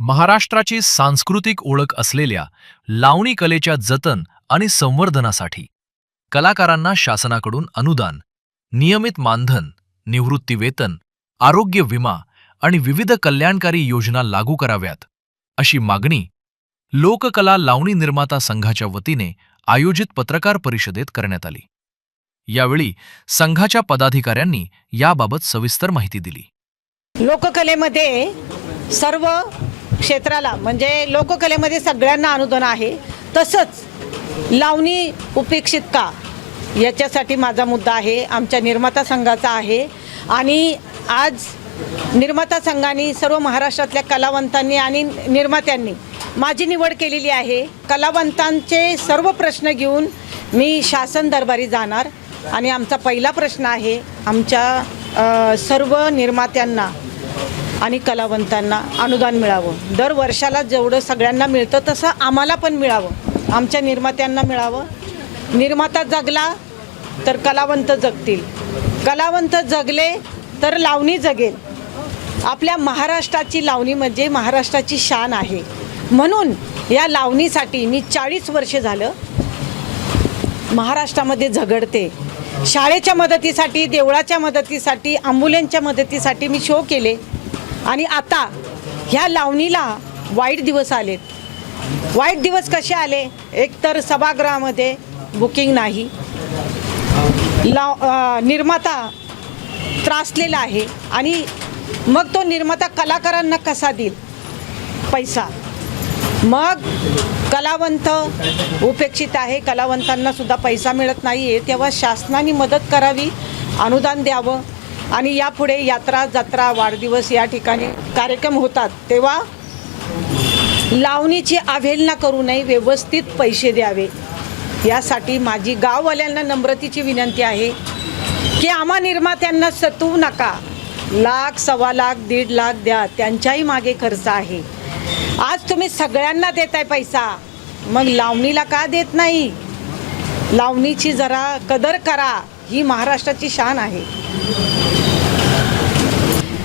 महाराष्ट्राची सांस्कृतिक ओळख असलेल्या लावणी कलेच्या जतन आणि संवर्धनासाठी कलाकारांना शासनाकडून अनुदान, नियमित मानधन, निवृत्ती वेतन, आरोग्य विमा आणि विविध कल्याणकारी योजना लागू कराव्यात, अशी मागणी लोककला लावणी निर्माता संघाच्या वतीने आयोजित पत्रकार परिषदेत करण्यात आली. यावेळी संघाच्या पदाधिकाऱ्यांनी याबाबत सविस्तर माहिती दिली. लोककलेमध्ये सर्व क्षेत्राला म्हणजे लोककलेमध्ये सगळ्यांना अनुदान आहे, तसंच लावणी उपेक्षित का याच्यासाठी माझा मुद्दा आहे, आमच्या निर्माता संघाचा आहे. आणि आज निर्माता संघाने सर्व महाराष्ट्रातल्या कलावंतांनी आणि निर्मात्यांनी माझी निवड केलेली आहे. कलावंतांचे सर्व प्रश्न घेऊन मी शासन दरबारी जाणार आणि आमचा पहिला प्रश्न आहे, आमच्या सर्व निर्मात्यांना आणि कलावंतांना अनुदान मिळावं. दर वर्षाला जेवढं सगळ्यांना मिळतं तसं आम्हाला पण मिळावं, आमच्या निर्मात्यांना मिळावं. निर्माता जगला तर कलावंत जगतील, कलावंत जगले तर लावणी जगेल. आपल्या महाराष्ट्राची लावणी म्हणजे महाराष्ट्राची शान आहे. म्हणून या लावणीसाठी मी 40 वर्ष झालं महाराष्ट्रामध्ये झगडते. शाळेच्या मदतीसाठी, देवळाच्या मदतीसाठी, ॲम्ब्युलन्सच्या मदतीसाठी मी शो केले. आणि आता ह्या लावणीला वाईट दिवस आलेत. वाईट दिवस कसे आले? एकतर सभागृहामध्ये बुकिंग नाही, निर्माता त्रासलेला आहे आणि मग तो निर्माता कलाकारांना कसा देईल पैसा? मग कलावंत उपेक्षित आहे, कलावंतांना सुद्धा पैसा मिळत नाही आहे. तेव्हा शासनाने मदत करावी, अनुदान द्यावं. आणि यापुढे यात्रा, जत्रा, वाढदिवस या ठिकाणी कार्यक्रम होतात तेव्हा लावणीची अवहेलना करू नये, व्यवस्थित पैसे द्यावे. यासाठी माझी गाववाल्यांना नम्रतेची विनंती आहे की आम्हा निर्मात्यांना सतवू नका. लाख, सव्वा लाख, 1.5 लाख द्या, त्यांच्याही मागे खर्च आहे. आज तुम्ही सगळ्यांना देताय पैसा, मग लावणीला का देत नाही? लावणीची जरा कदर करा, ही महाराष्ट्राची शान आहे.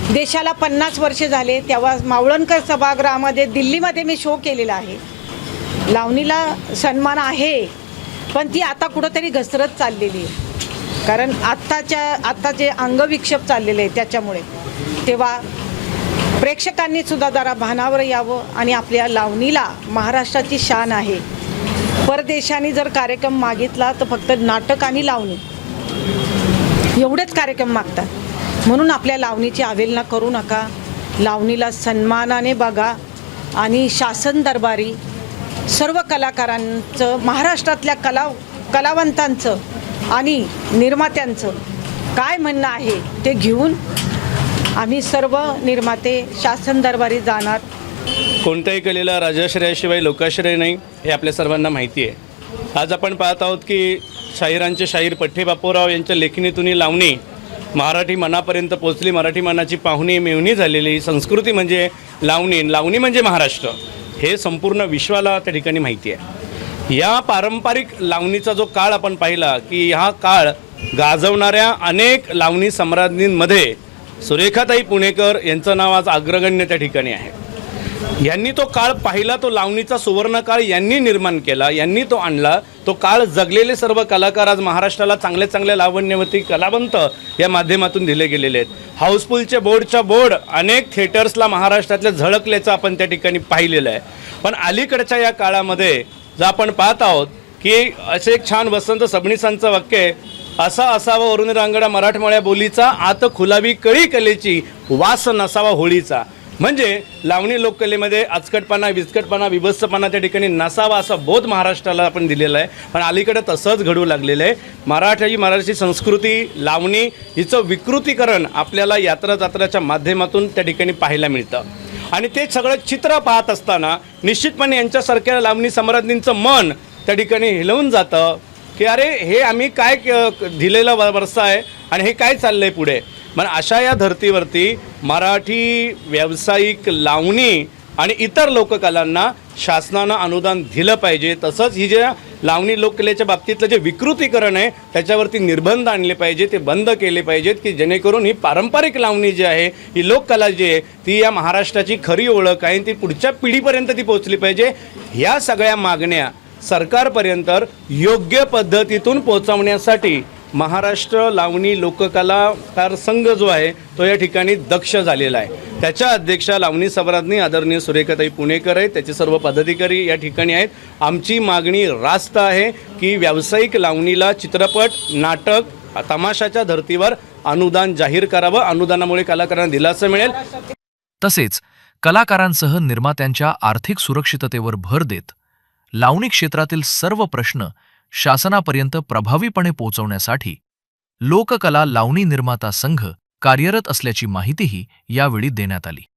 देशाला 50 वर्षे झाले, तेव्हा मावळणकर सभागृहामध्ये दिल्लीमध्ये मी शो केलेला आहे. लावणीला सन्मान आहे, पण ती आता कुठंतरी घसरत चाललेली आहे. कारण आत्ताचे अंगविक्षेप चाललेले आहे त्याच्यामुळे. तेव्हा प्रेक्षकांनी सुद्धा जरा भानावर यावं आणि आपल्या लावणीला, महाराष्ट्राची शान आहे. परदेशाने जर कार्यक्रम मागितला तर फक्त नाटक आणि लावणी एवढेच कार्यक्रम मागतात. म्हणून आपल्या लावणीची अवहेलना करू नका. लावणीला सन्मानाने बघा आणि शासन दरबारी सर्व कलाकारांचं, महाराष्ट्रातल्या कलावंतांचं आणि निर्मात्यांचं काय म्हणणं आहे ते घेऊन आम्ही सर्व निर्माते शासन दरबारी जाणार. कोणत्याही कलेला राजाश्रयाशिवाय लोकाश्रय नाही, हे आपल्या सर्वांना माहिती आहे. आज आपण पाहत आहोत की शाहिरांचे शाहीर पठ्ठे बापूराव यांच्या लेखणीतून लावणी मराठी मनापर्यंत पोचली. मराठी मनाची पाहुणी मेवणी झालेली संस्कृती म्हणजे लावणी. लावणी म्हणजे महाराष्ट्र, हे संपूर्ण विश्वाला त्या ठिकाणी माहिती आहे. या पारंपरिक लावणीचा जो काळ आपण पाहिला की हा काळ गाजवणाऱ्या अनेक लावणी सम्राज्ञींमध्ये सुरेखाताई पुणेकर यांचं नाव आज अग्रगण्य त्या ठिकाणी आहे. यांनी तो काळ पाहिला, तो लावणीचा सुवर्ण काळ यांनी निर्माण केला, यांनी तो आणला. तो काळ जगलेले सर्व कलाकार आज महाराष्ट्राला चांगले चांगले लावण्यवती कलावंत या माध्यमातून दिले गेलेले आहेत. हाऊसफुलचे बोर्डच्या बोर्ड अनेक थिएटर्सला महाराष्ट्रातल्या झळकल्याचं आपण त्या ठिकाणी पाहिलेलं आहे. पण अलीकडच्या या काळामध्ये जर आपण पाहत आहोत की असे एक छान वसंत सबनीसांचं वाक्य आहे, असा असावा वरुण रांगडा मराठमोळ्या बोलीचा, आत खुलावी कळी कलेची, वास नसावा होळीचा. म्हणजे लावणी लोककलेमध्ये अचकटपणा, विचकटपणा, विभत्सपणा त्या ठिकाणी नसावा असा बोध महाराष्ट्राला आपण दिलेला आहे. पण अलीकडे तसंच घडू लागलेलं आहे. मराठी संस्कृती, लावणी हिचं विकृतीकरण आपल्याला यात्रा जत्राच्या माध्यमातून त्या ठिकाणी पाहायला मिळतं. आणि ते सगळं चित्र पाहत असताना निश्चितपणे यांच्यासारख्या लावणी सम्राज्ञींचं मन त्या ठिकाणी हिलवून जातं की अरे हे आम्ही काय दिलेलं वर्ष आहे आणि हे काय चाललं आहे पुढे. मग अशा या धर्तीवरती मराठी व्यावसायिक लावणी आणि इतर लोककलांना शासनानं अनुदान दिलं पाहिजे. तसंच ही ज्या लावणी लोककलेच्या बाबतीतलं जे विकृतीकरण आहे त्याच्यावरती निर्बंध आणले पाहिजे, ते बंद केले पाहिजेत, की जेणेकरून ही पारंपरिक लावणी जी आहे, ही लोककला जी आहे, ती या महाराष्ट्राची खरी ओळख आहे, ती पुढच्या पिढीपर्यंत ती पोहोचली पाहिजे. ह्या सगळ्या मागण्या सरकारपर्यंत योग्य पद्धतीतून पोहोचवण्यासाठी महाराष्ट्र लावणी लोककलाकार संघ जो आहे तो या ठिकाणी दक्ष झालेला आहे. त्याच्या अध्यक्षा लावणी सम्राज्ञी आदरणीय सुरेखाताई पुणेकर आहेत, त्याचे सर्व पदाधिकारी या ठिकाणी आहेत. आमची मागणी रास्त आहे की व्यावसायिक लावणीला चित्रपट, नाटक, तमाशाच्या धर्तीवर अनुदान जाहीर करावं. अनुदानामुळे कलाकारांना दिलासा मिळेल. तसेच कलाकारांसह निर्मात्यांच्या आर्थिक सुरक्षिततेवर भर देत लावणी क्षेत्रातील सर्व प्रश्न शासनापर्यंत प्रभावीपणे पोहोचवण्यासाठी लोककला लावणी निर्माता संघ कार्यरत असल्याची माहितीही यावेळी देण्यात आली.